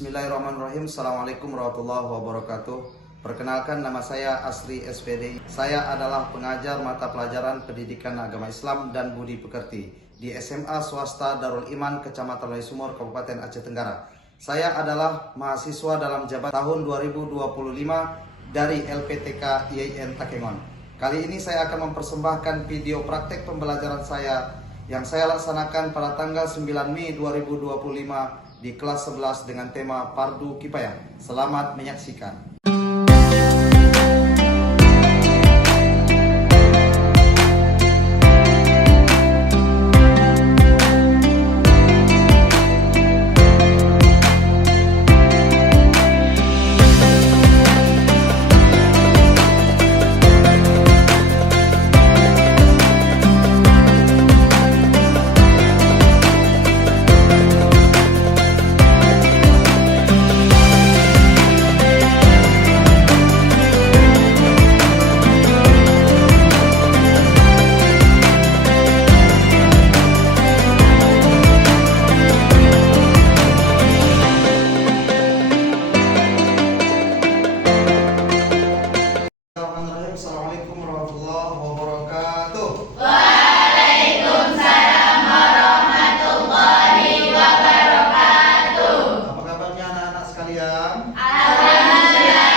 Bismillahirrahmanirrahim. Assalamualaikum warahmatullahi wabarakatuh. Perkenalkan, nama saya Asri SPD. Saya adalah pengajar mata pelajaran Pendidikan Agama Islam dan Budi Pekerti di SMA Swasta Darul Iman, Kecamatan Lai Sumur, Kabupaten Aceh Tenggara. Saya adalah mahasiswa dalam jabatan tahun 2025 dari LPTK IAIN Takengon. Kali ini saya akan mempersembahkan video praktek pembelajaran saya yang saya laksanakan pada tanggal 9 Mei 2025 di kelas 11 dengan tema Fardu Kifayah. Selamat menyaksikan. Assalamualaikum warahmatullahi wabarakatuh. Waalaikumsalam warahmatullahi wabarakatuh. Apa kabarnya anak-anak sekalian? Alhamdulillah.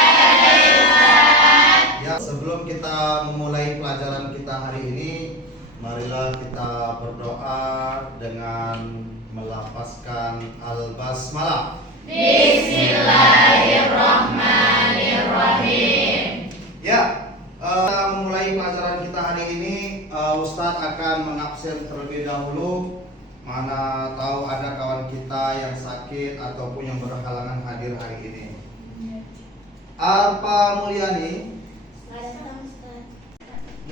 Ya, sebelum kita memulai pelajaran kita hari ini, marilah kita berdoa dengan melafazkan al-basmalah. Bismillahirrahmanirrahim. Ya, kita memulai pelajaran kita hari ini. Ustadz akan mengabsen terlebih dahulu. Mana tahu ada kawan kita yang sakit ataupun yang berhalangan hadir hari ini. Arpa Mulyani,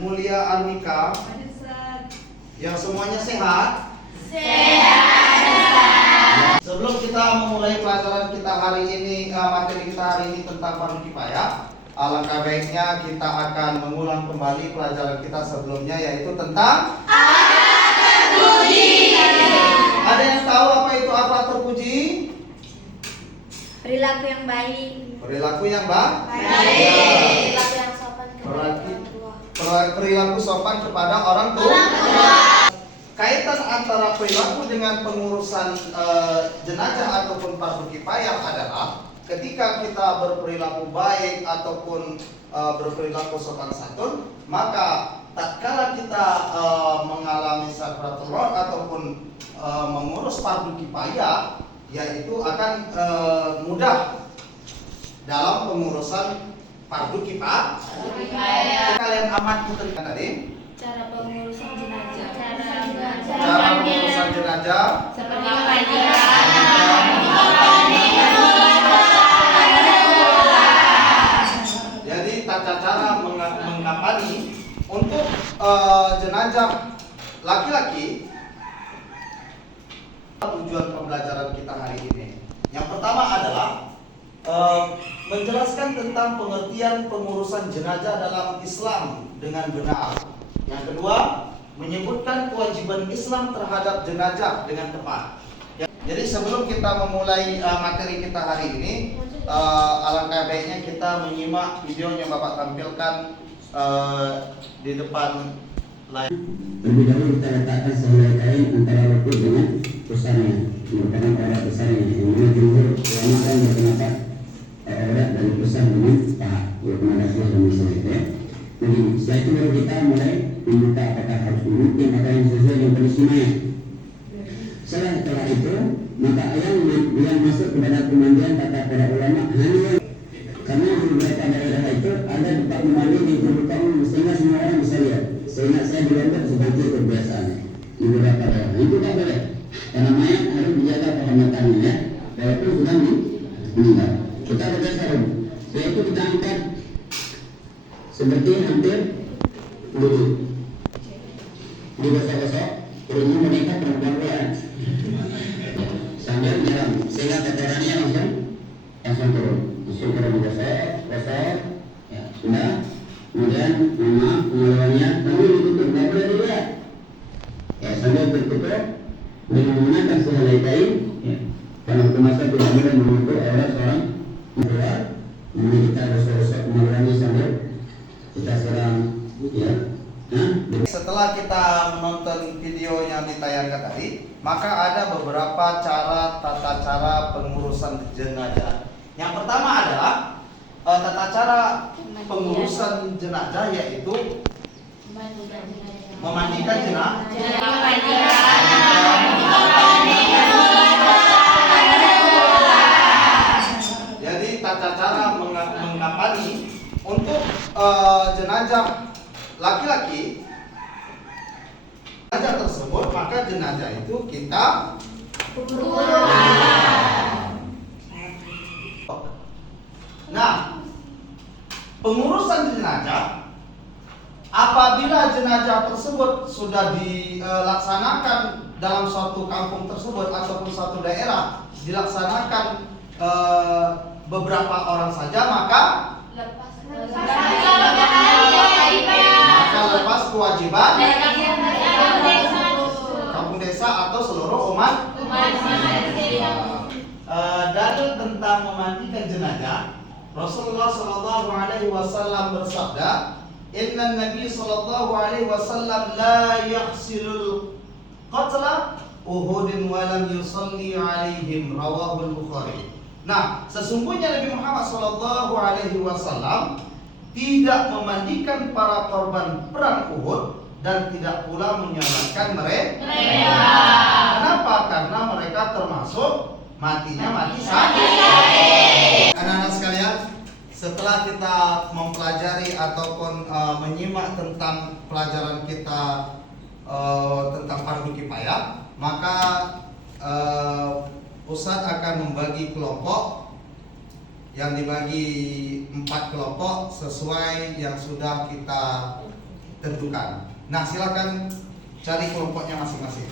Mulia Arnika, yang semuanya sehat. Sebelum kita memulai pelajaran kita hari ini, materi kita hari ini tentang fardu kifayah, alangkah baiknya kita akan mengulang kembali pelajaran kita sebelumnya, yaitu tentang Terpuji. Ada yang tahu apa itu apa terpuji? Perilaku yang baik. Perilaku yang baik. Perilaku yang sopan kepada Berarti orang tua. perilaku sopan kepada orang tua. Kaitan antara perilaku dengan pengurusan jenazah ataupun fardu kifayah adalah ketika kita berperilaku baik ataupun berperilaku sopan santun, maka tatkala kita mengalami sakaratul maut ataupun mengurus fardu kifayah, yaitu akan mudah dalam pengurusan fardu kifayah. Kalian amati tadi Cara pengurusan jenazah. cara pengurusan jenazah. Seperti Jadi tata cara mengapani untuk jenazah laki-laki. Tujuan pembelajaran kita hari ini, yang pertama adalah menjelaskan tentang pengertian pengurusan jenazah dalam Islam dengan benar. Yang kedua, menyebutkan kewajiban Islam terhadap jenazah dengan tepat. Jadi sebelum kita memulai materi kita hari ini, alangkah baiknya kita menyimak video yang Bapak tampilkan di depan layar. Lebih dahulu kita letakkan sehelai kain antara lutut dengan pusarnya, merupakan aurat besarnya. Yang mana jumhur ulama kan berpendapat aurat dari pusar dengan paha, yaitu madasnya dan misalnya itu ya. Jadi setelah itu baru kita mulai membuka apakah harus mungkin atau yang sesuai dengan kondisinya. Setelah itu maka yang masuk kepada pemandian kata para ulama hanya karena di beberapa daerah itu ada tempat mandi di terbuka umum sehingga semua orang bisa lihat. Seingat saya di Lombok seperti kebiasaan di beberapa daerah itu tak boleh karena mayat harus dijaga kehormatannya ya, walaupun sudah meninggal. Kita berdasar yaitu kita angkat seperti hampir digosok-gosok perutnya menikah perempuan sambil nyeram sehingga kotorannya langsung turun digosok ya sudah. Kemudian pengeluarannya sambil ditutup, nggak boleh dilihat ya, sambil tertutup dengan menggunakan sehelai kain ya. Karena kemasan tidak boleh menyentuh aurat seorang pria. Ini kita gosok-gosok mengurangi sambil kita sedang ya. Setelah kita menonton video yang ditayangkan tadi, maka ada beberapa tata cara pengurusan jenazah. Yang pertama adalah tata cara pengurusan jenazah, yaitu memandikan jenazah. Jadi tata cara mengapani untuk jenazah laki-laki, jenazah tersebut, maka jenazah itu kita Nah, pengurusan jenazah, apabila jenazah tersebut sudah dilaksanakan dalam suatu kampung tersebut ataupun suatu daerah, dilaksanakan beberapa orang saja, maka lepas kewajiban kampung desa atau seluruh umat. Dalil tentang memandikan jenazah, Rasulullah Shallallahu Alaihi Wasallam bersabda, Inna Nabi Shallallahu Alaihi Wasallam la yaghsilul qatla Uhudin walam yusalli alaihim, rawahul Bukhari. Nah, sesungguhnya Nabi Muhammad Shallallahu Alaihi Wasallam tidak memandikan para korban perang Uhud dan tidak pula menyolatkan mereka. Kenapa? Karena mereka termasuk matinya mati syahid. Anak-anak sekalian, setelah kita mempelajari ataupun menyimak tentang pelajaran kita tentang fardu kifayah, maka Ustadz akan membagi kelompok yang dibagi 4 kelompok sesuai yang sudah kita tentukan. Nah, silakan cari kelompoknya masing-masing.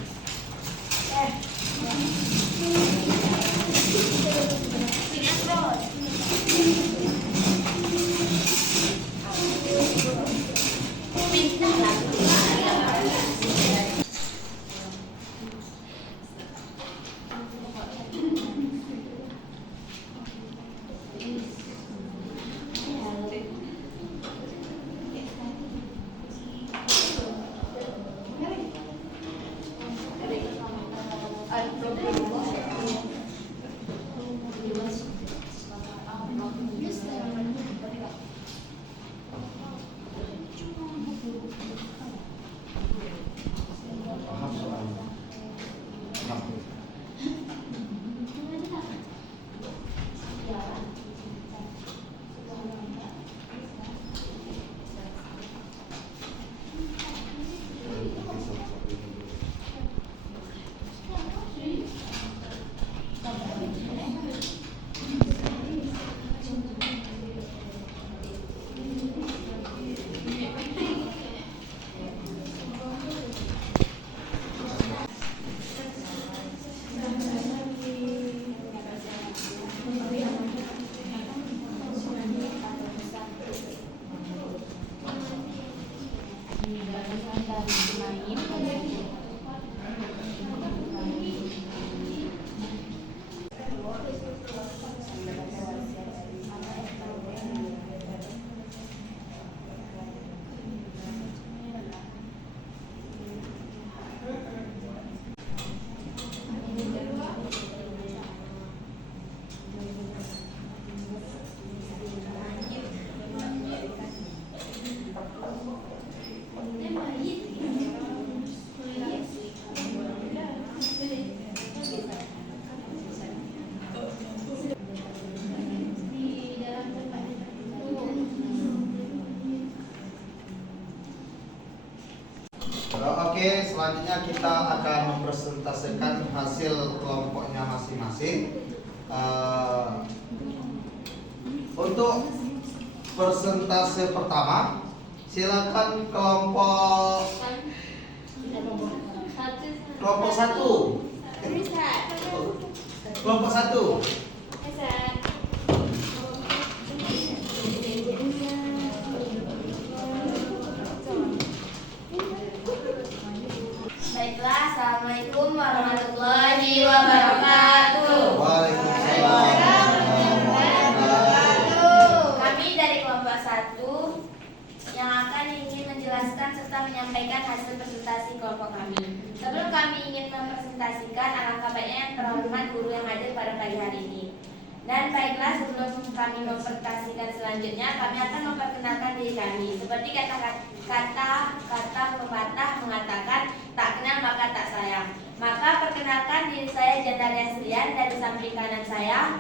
Oke, selanjutnya kita akan mempresentasikan hasil kelompoknya masing-masing. Untuk persentase pertama, silakan kelompok 1. Kelompok 1. Baiklah, assalamualaikum warahmatullahi wabarakatuh. Waalaikumsalam guru yang hadir pada pagi hari ini. Dan baiklah, sebelum kami mempresentasikan selanjutnya, kami akan memperkenalkan diri kami. Seperti kata pepatah mengatakan, tak kenal maka tak sayang. Maka perkenalkan diri saya Jendar Yasrian, dan di samping kanan saya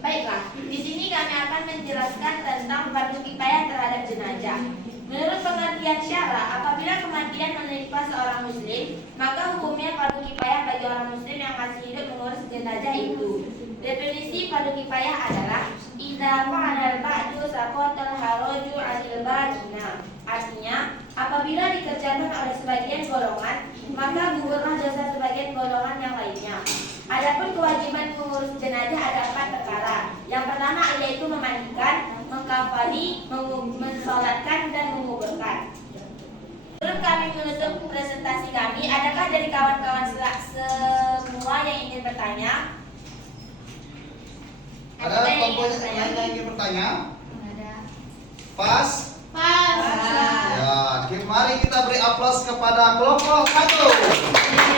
Baiklah, di sini kami akan menjelaskan tentang fardu kifayah terhadap jenazah. Menurut pengertian syara, apabila kematian menimpa seorang muslim, maka hukumnya fardu kifayah bagi orang muslim yang masih hidup mengurus jenazah itu. Definisi fardu kifayah adalah idza fa'ala al-ba'du saqatal haraju 'anil baqina. Artinya, apabila dikerjakan oleh sebagian golongan, maka gugurlah dosa sebagian golongan yang lainnya. Adapun kewajiban mengurus jenazah ada 4 perkara. Yang pertama yaitu memandikan, mengkafani, mensolatkan, dan menguburkan. Sebelum kami menutup presentasi kami, adakah dari kawan-kawan semua yang ingin bertanya? Ada kelompok yang ingin bertanya? Ada. Pas? Pas. Ya, mari kita beri aplaus kepada kelompok 1.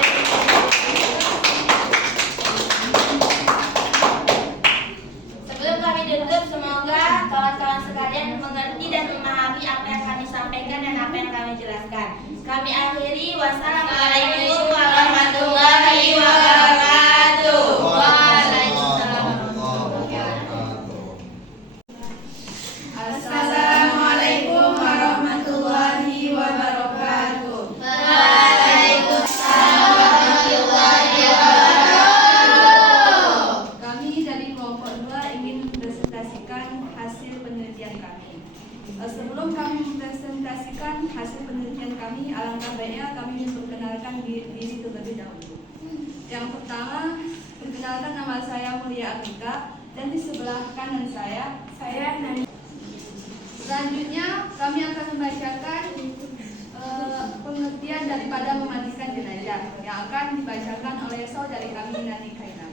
Sebelum kami tutup, semoga kawan-kawan sekalian mengerti dan memahami apa yang kami sampaikan dan apa yang kami jelaskan. Kami akhiri, wassalamualaikum warahmatullahi wabarakatuh. Waalaikumsalam. Assalamualaikum warahmatullahi wabarakatuh. Kami dari kelompok 2 ingin mempresentasikan hasil penelitian kami. Sebelum kami mempresentasikan hasil penelitian kami, alangkah baiknya kami memperkenalkan diri terlebih dahulu. Yang pertama, perkenalkan, nama saya Mulia Atika, dan di sebelah kanan saya Nani. Selanjutnya kami akan membacakan pengertian daripada memandikan jenazah yang akan dibacakan oleh saudari kami Nani Kainan.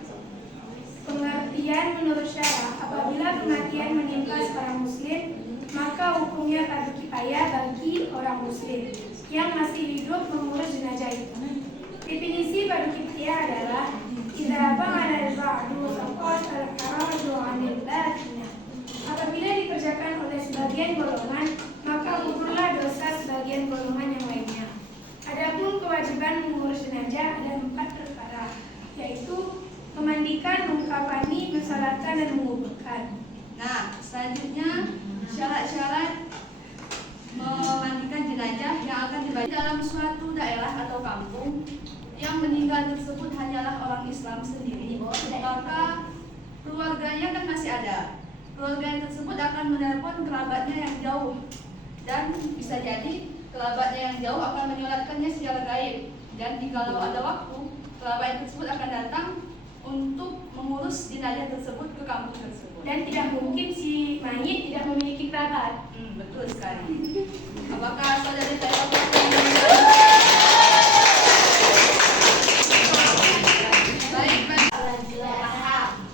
Pengertian menurut syara, apabila kematian menimpa seorang muslim, maka hukumnya fardu kifayah bagi orang muslim yang masih hidup mengurus jenazah itu. Definisi fardu kifayah adalah idza fa'ala al-ba'du saqata al-haraju 'anil baqina. Apabila dikerjakan oleh sebagian golongan, maka gugurlah dosa sebagian golongan yang lainnya. Adapun kewajiban mengurus jenazah ada 4 perkara, yaitu memandikan, mengkafani, mensalatkan, dan menguburkan. Nah, selanjutnya syarat-syarat memandikan jenazah yang akan dibaca dalam suatu daerah atau kampung yang meninggal tersebut hanyalah orang Islam sendiri, maka keluarganya kan masih ada. Keluarga tersebut akan menelpon kerabatnya yang jauh, dan bisa jadi kerabatnya yang jauh akan menyolatkannya secara gaib. Dan jikalau ada waktu, kerabat tersebut akan datang untuk mengurus jenazah tersebut ke kampung tersebut. Dan tidak mungkin si mayit tidak memiliki kerabat. Betul sekali. Apakah saudari saya baik.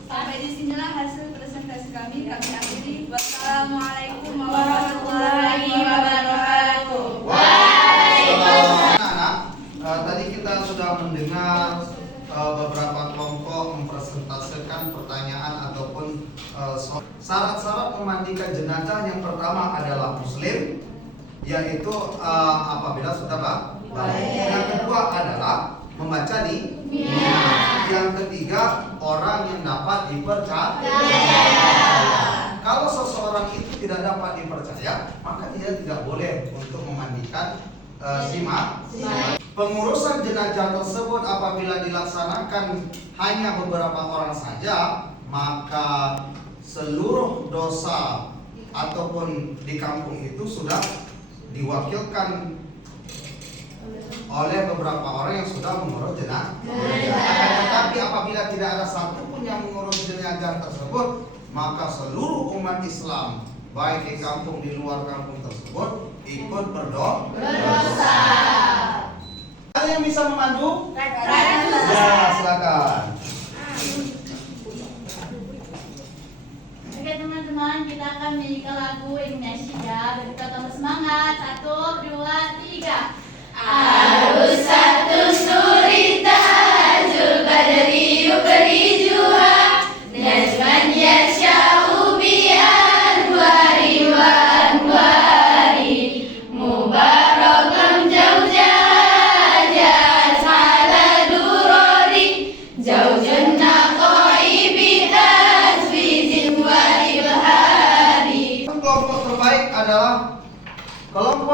Sampai di sinilah hasil presentasi kami akhiri. Wassalamualaikum warahmatullahi wabarakatuh. Anak-anak, tadi kita sudah mendengar beberapa kelompok mempresentasikan pertanyaan ataupun syarat-syarat memandikan jenazah. Yang pertama adalah muslim, yaitu apabila sudah baik. Yang kedua adalah membaca niat. Yang ketiga, orang yang dapat dipercaya. Kalau seseorang itu tidak dapat dipercaya, maka dia tidak boleh untuk memandikan si mayit. Pengurusan jenazah tersebut apabila dilaksanakan hanya beberapa orang saja, maka seluruh dosa ataupun di kampung itu sudah diwakilkan oleh beberapa orang yang sudah mengurus jenazah. Tetapi apabila tidak ada satupun yang mengurus jenazah tersebut, maka seluruh umat Islam baik di kampung di luar kampung tersebut ikut berdosa. Ada yang bisa memandu? Ya, silakan. Oke teman-teman, kita akan menyanyikan lagu Indonesia dan kita tambah semangat. 1, 2, 3. Arus satu suri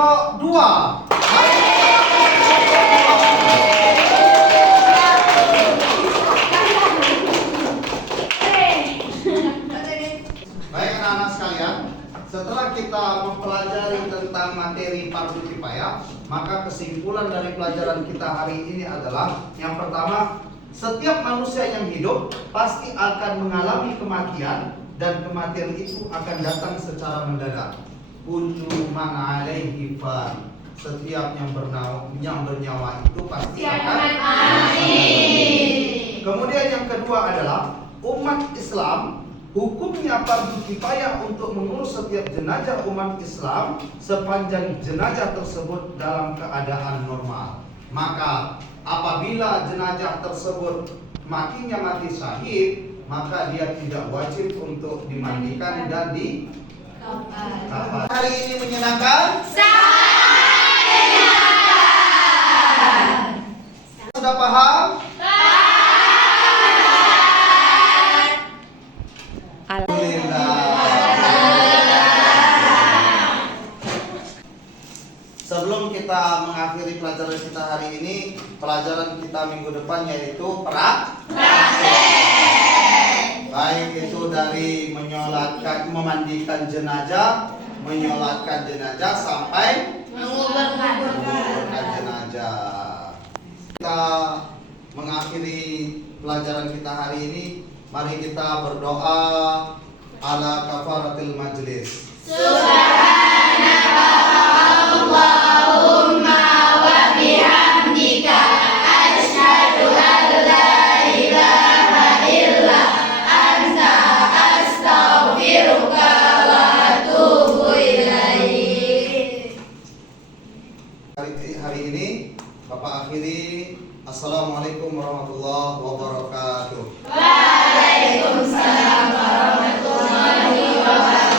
kelompok 2. Baik anak-anak sekalian, setelah kita mempelajari tentang materi fardu kifayah, maka kesimpulan dari pelajaran kita hari ini adalah yang pertama, setiap manusia yang hidup pasti akan mengalami kematian dan kematian itu akan datang secara mendadak. Kullu man 'alaihi fan. Setiap yang bernyawa itu pasti akan mati. Kemudian yang kedua adalah umat Islam hukumnya fardu kifayah untuk mengurus setiap jenazah umat Islam sepanjang jenazah tersebut dalam keadaan normal. Maka apabila jenazah tersebut matinya mati syahid, maka dia tidak wajib untuk dimandikan dan dikafan. Hari ini menyenangkan? Sudah paham? Sebelum kita mengakhiri pelajaran kita hari ini, pelajaran kita minggu depan yaitu praktek. Baik itu dari memandikan jenazah, menyolatkan jenazah sampai menguburkan jenazah. Kita mengakhiri pelajaran kita hari ini, mari kita berdoa ala kafaratil majlis. Allahumma wa bihamdika asyhadu an la ilaha illa anta astaghfiruka wa atubu ilaik. Hari ini Bapak akhiri. Assalamualaikum warahmatullahi wabarakatuh. Waalaikumsalam warahmatullahi wabarakatuh.